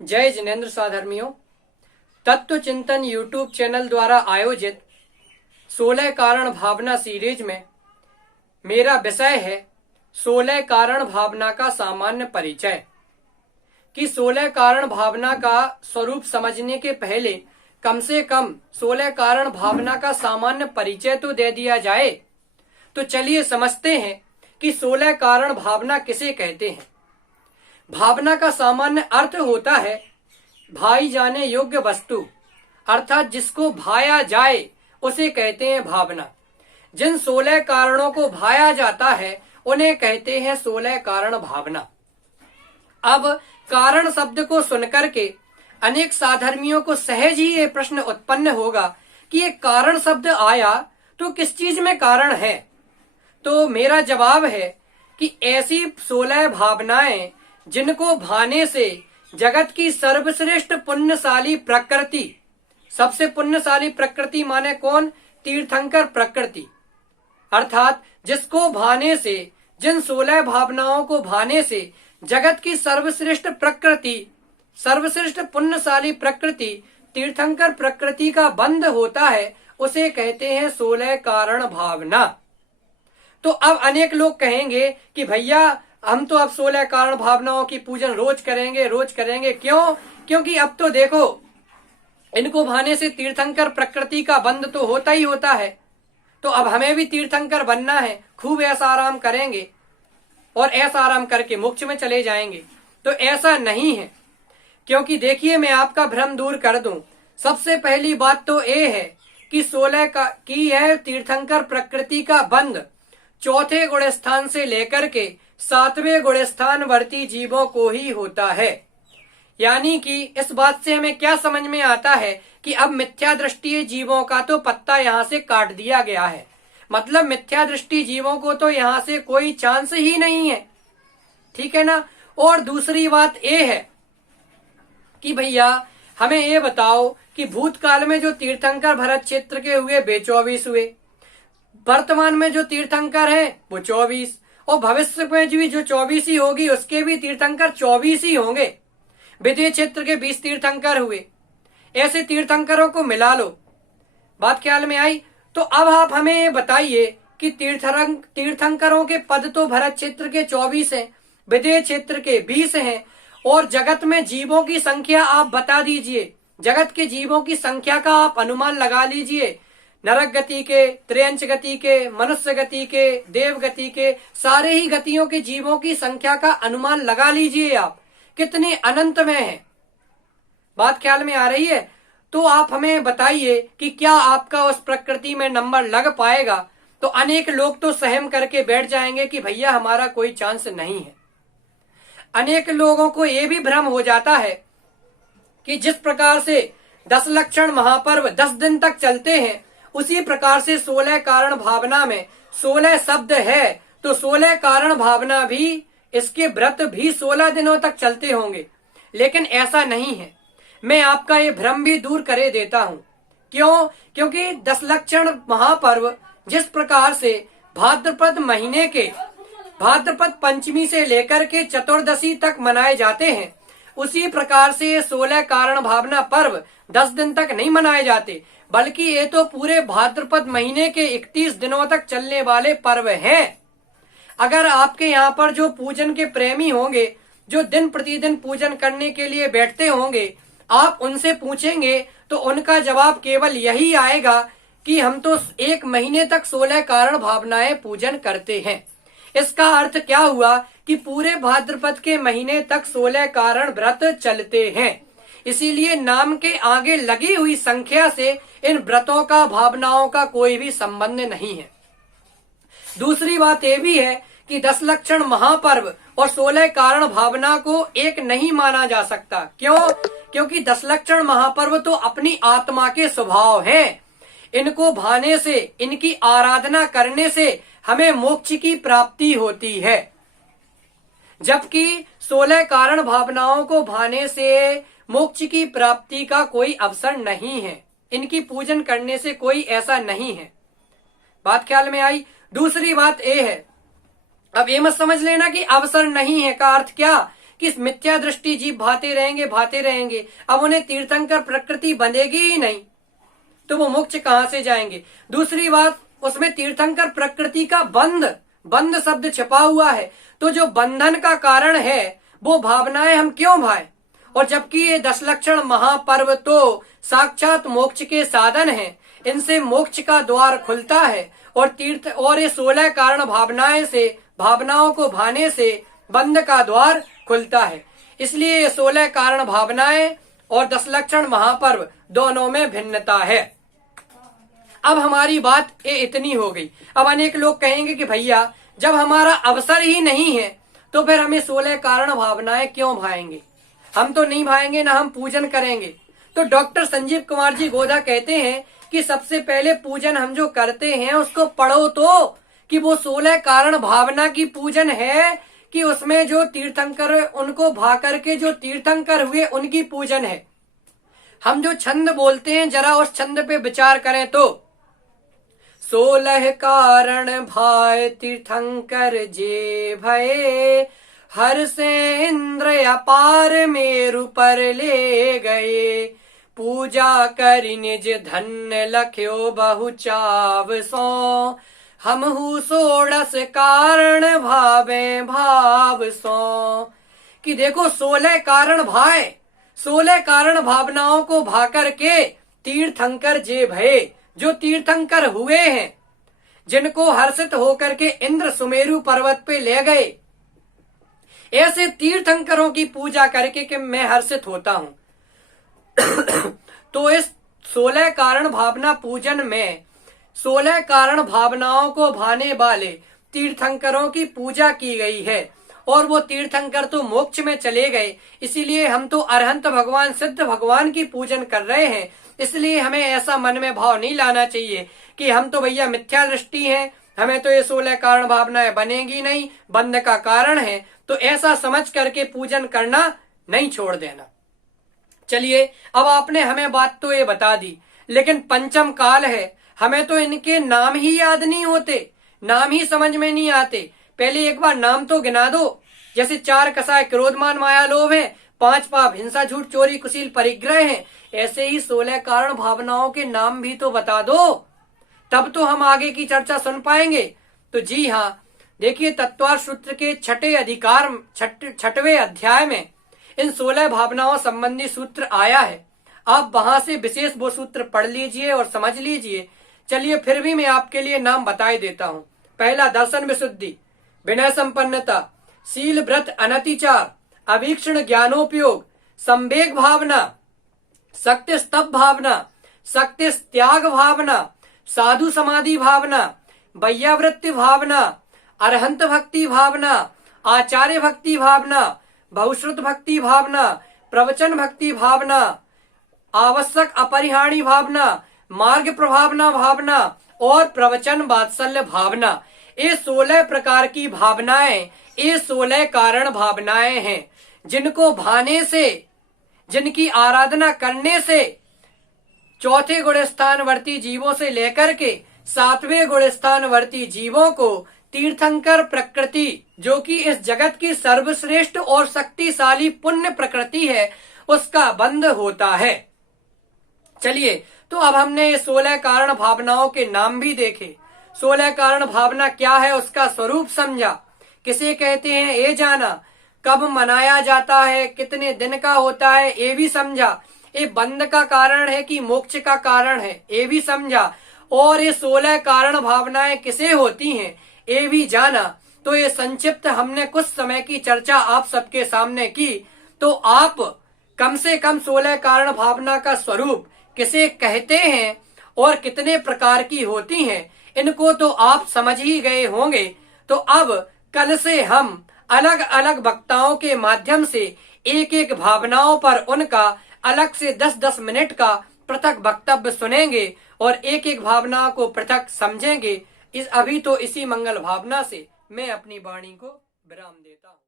जय जिनेन्द्र साधर्मियों। तत्व चिंतन यूट्यूब चैनल द्वारा आयोजित 16 कारण भावना सीरीज में मेरा विषय है 16 कारण भावना का सामान्य परिचय। कि 16 कारण भावना का स्वरूप समझने के पहले कम से कम 16 कारण भावना का सामान्य परिचय तो दे दिया जाए। तो चलिए समझते हैं कि 16 कारण भावना किसे कहते हैं। भावना का सामान्य अर्थ होता है भाई जाने योग्य वस्तु, अर्थात जिसको भाया जाए उसे कहते हैं भावना। जिन 16 कारणों को भाया जाता है उन्हें कहते हैं 16 कारण भावना। अब कारण शब्द को सुनकर के अनेक साधर्मियों को सहज ही ये प्रश्न उत्पन्न होगा कि ये कारण शब्द आया तो किस चीज में कारण है। तो मेरा जवाब है कि ऐसी 16 भावनाएं जिनको भाने से जगत की सर्वश्रेष्ठ पुण्यशाली प्रकृति, सबसे पुण्यशाली प्रकृति माने कौन? तीर्थंकर प्रकृति। अर्थात जिसको भाने से, जिन 16 भावनाओं को भाने से जगत की सर्वश्रेष्ठ प्रकृति, सर्वश्रेष्ठ पुण्यशाली प्रकृति तीर्थंकर प्रकृति का बंध होता है, उसे कहते हैं 16 कारण भावना। तो अब अनेक लोग कहेंगे कि भैया हम तो अब 16 कारण भावनाओं की पूजन रोज करेंगे। क्यों? क्योंकि अब तो देखो इनको भाने से तीर्थंकर प्रकृति का बंध तो होता ही होता है, तो अब हमें भी तीर्थंकर बनना है, खूब ऐसा आराम करेंगे और ऐसा आराम करके मोक्ष में चले जाएंगे। तो ऐसा नहीं है, क्योंकि देखिए मैं आपका भ्रम दूर कर दूं। सबसे पहली बात तो ये है कि 16 का की है तीर्थंकर प्रकृति का बंध चौथे गुण स्थान से लेकर के 7वें गुण स्थान वर्ती जीवों को ही होता है। यानी कि इस बात से हमें क्या समझ में आता है कि अब मिथ्या दृष्टि जीवों का तो पत्ता यहाँ से काट दिया गया है। मतलब मिथ्या दृष्टि जीवों को तो यहाँ से कोई चांस ही नहीं है, ठीक है ना। और दूसरी बात ये है कि भैया हमें ये बताओ कि भूतकाल में जो तीर्थंकर भरत क्षेत्र के हुए वे 24 हुए, वर्तमान में जो तीर्थंकर है वो 24, और भविष्य में जो 24 ही होगी उसके भी तीर्थंकर 24 ही होंगे। विदेह क्षेत्र के 20 तीर्थंकर हुए, ऐसे तीर्थंकरों को मिला लो। बात ख्याल में आई? तो अब आप हमें ये बताइए कि तीर्थंकरों के पद तो भरत क्षेत्र के 24 हैं, विदेह क्षेत्र के 20 हैं, और जगत में जीवों की संख्या आप बता दीजिए। जगत के जीवों की संख्या का आप अनुमान लगा लीजिए। नरक गति के, त्र्यंच गति के, मनुष्य गति के, देव गति के, सारे ही गतियों के जीवों की संख्या का अनुमान लगा लीजिए आप, कितनी अनंत में है। बात ख्याल में आ रही है? तो आप हमें बताइए कि क्या आपका उस प्रकृति में नंबर लग पाएगा। तो अनेक लोग तो सहम करके बैठ जाएंगे कि भैया हमारा कोई चांस नहीं है। अनेक लोगों को यह भी भ्रम हो जाता है कि जिस प्रकार से 10 लक्षण महापर्व 10 दिन तक चलते हैं, उसी प्रकार से 16 कारण भावना में 16 शब्द है, तो 16 कारण भावना भी, इसके व्रत भी 16 दिनों तक चलते होंगे। लेकिन ऐसा नहीं है। मैं आपका ये भ्रम भी दूर करे देता हूं। क्यों? क्योंकि 10 लक्षण महापर्व जिस प्रकार से भाद्रपद महीने के भाद्रपद पंचमी से लेकर के चतुर्दशी तक मनाए जाते हैं, उसी प्रकार से ये 16 कारण भावना पर्व 10 दिन तक नहीं मनाए जाते, बल्कि ये तो पूरे भाद्रपद महीने के 31 दिनों तक चलने वाले पर्व हैं। अगर आपके यहाँ पर जो पूजन के प्रेमी होंगे, जो दिन प्रतिदिन पूजन करने के लिए बैठते होंगे, आप उनसे पूछेंगे तो उनका जवाब केवल यही आएगा कि हम तो 1 महीने तक 16 कारण भावनाएं पूजन करते हैं। इसका अर्थ क्या हुआ कि पूरे भाद्रपद के महीने तक 16 कारण व्रत चलते हैं। इसीलिए नाम के आगे लगी हुई संख्या से इन व्रतों का, भावनाओं का कोई भी संबंध नहीं है। दूसरी बात यह भी है कि 10 लक्षण महापर्व और 16 कारण भावना को एक नहीं माना जा सकता। क्यों? क्योंकि 10 लक्षण महापर्व तो अपनी आत्मा के स्वभाव हैं। इनको भाने से, इनकी आराधना करने से हमें मोक्ष की प्राप्ति होती है, जबकि 16 कारण भावनाओं को भाने से मोक्ष की प्राप्ति का कोई अवसर नहीं है। इनकी पूजन करने से कोई ऐसा नहीं है। बात ख्याल में आई? दूसरी बात ये है, अब ये मत समझ लेना कि अवसर नहीं है का अर्थ क्या कि मिथ्या दृष्टि जीव भाते रहेंगे, अब उन्हें तीर्थंकर प्रकृति बनेगी ही नहीं, तो वो मोक्ष कहां से जाएंगे। दूसरी बात, उसमें तीर्थंकर प्रकृति का बंध शब्द छिपा हुआ है, तो जो बंधन का कारण है वो भावनाएं हम क्यों भाए। और जबकि ये 10 लक्षण महापर्व तो साक्षात मोक्ष के साधन हैं, इनसे मोक्ष का द्वार खुलता है, और ये 16 कारण भावनाओं को भाने से बंध का द्वार खुलता है। इसलिए ये 16 कारण भावनाएं और 10 लक्षण महापर्व दोनों में भिन्नता है। अब हमारी बात ये इतनी हो गई। अब अनेक लोग कहेंगे कि भैया जब हमारा अवसर ही नहीं है तो फिर हमें 16 कारण भावनाएं क्यों भाएंगे, हम तो नहीं भाएंगे, ना हम पूजन करेंगे। तो डॉक्टर संजीव कुमार जी गोधा कहते हैं कि सबसे पहले पूजन हम जो करते हैं उसको पढ़ो तो, कि वो 16 कारण भावना की पूजन है कि उसमें जो तीर्थंकर उनको भा करके जो तीर्थंकर हुए उनकी पूजन है। हम जो छंद बोलते हैं जरा उस छंद पे विचार करें तो 16 कारण भाय तीर्थंकर जे भये, हर से इंद्र अपार मेरु पर ले गए, पूजा करि निज धन्य लख्यो बहु चाव सो, हमहु 16 कारण भावे भाव सो। कि देखो 16 कारण भाए, 16 कारण भावनाओं को भा करके तीर्थंकर जे भये, जो तीर्थंकर हुए हैं, जिनको हर्षित होकर के इंद्र सुमेरु पर्वत पे ले गए, ऐसे तीर्थंकरों की पूजा करके कि मैं हर्षित होता हूं। तो इस 16 कारण भावना पूजन में 16 कारण भावनाओं को भाने वाले तीर्थंकरों की पूजा की गई है, और वो तीर्थंकर तो मोक्ष में चले गए, इसीलिए हम तो अरहंत भगवान सिद्ध भगवान की पूजन कर रहे हैं। इसलिए हमें ऐसा मन में भाव नहीं लाना चाहिए कि हम तो भैया मिथ्या दृष्टि है, हमें तो ये 16 कारण भावनाएं बनेगी नहीं, बंध का कारण है, तो ऐसा समझ करके पूजन करना नहीं छोड़ देना। चलिए, अब आपने हमें बात तो ये बता दी, लेकिन पंचम काल है, हमें तो इनके नाम ही याद नहीं होते, नाम ही समझ में नहीं आते। पहले एक बार नाम तो गिना दो, जैसे 4 कसाय क्रोध मान माया लोभ है, 5 पाप हिंसा झूठ चोरी कुशील परिग्रह है, ऐसे ही 16 कारण भावनाओं के नाम भी तो बता दो, तब तो हम आगे की चर्चा सुन पाएंगे। तो जी हाँ, देखिए तत्वार सूत्र के 6वें अध्याय में इन 16 भावनाओं संबंधी सूत्र आया है। आप वहां से विशेष वो सूत्र पढ़ लीजिए और समझ लीजिए। चलिए फिर भी मैं आपके लिए नाम बताई देता हूँ। पहला, दर्शन विशुद्धि, विनय संपन्नता, शील व्रत अनतिचार, अवीक्षण ज्ञानोपयोग, संवेग भावना, शक्ति स्तभ भावना, शक्ति त्याग भावना, साधु समाधि भावना, वैयावृत्ति भावना, अरहंत भक्ति भावना, आचार्य भक्ति भावना, बहुश्रुत भक्ति भावना, प्रवचन भक्ति भावना, आवश्यक अपरिहार्य भावना, मार्ग प्रभावना भावना और प्रवचन वात्सल्य भावना। ये 16 प्रकार की भावनाएं, ये 16 कारण भावनाएं हैं, जिनको भाने से, जिनकी आराधना करने से 4थे गुण स्थानवर्ती जीवों से लेकर के 7वें गुण स्थानवर्ती जीवों को तीर्थंकर प्रकृति, जो कि इस जगत की सर्वश्रेष्ठ और शक्तिशाली पुण्य प्रकृति है, उसका बंध होता है। चलिए, तो अब हमने 16 कारण भावनाओं के नाम भी देखे, 16 कारण भावना क्या है उसका स्वरूप समझा, किसे कहते हैं ये जाना, कब मनाया जाता है, कितने दिन का होता है ये भी समझा, ये बंध का कारण है कि मोक्ष का कारण है ये भी समझा, और ये 16 कारण भावनाएं किसे होती हैं ये भी जाना। तो ये संक्षिप्त हमने कुछ समय की चर्चा आप सबके सामने की। तो आप कम से कम 16 कारण भावना का स्वरूप किसे कहते हैं और कितने प्रकार की होती हैं, इनको तो आप समझ ही गए होंगे। तो अब कल से हम अलग अलग वक्ताओं के माध्यम से एक एक भावनाओं पर उनका अलग से 10-10 मिनट का पृथक वक्तव्य सुनेंगे और एक एक भावना को पृथक समझेंगे। अभी तो इसी मंगल भावना से मैं अपनी वाणी को विराम देता हूँ।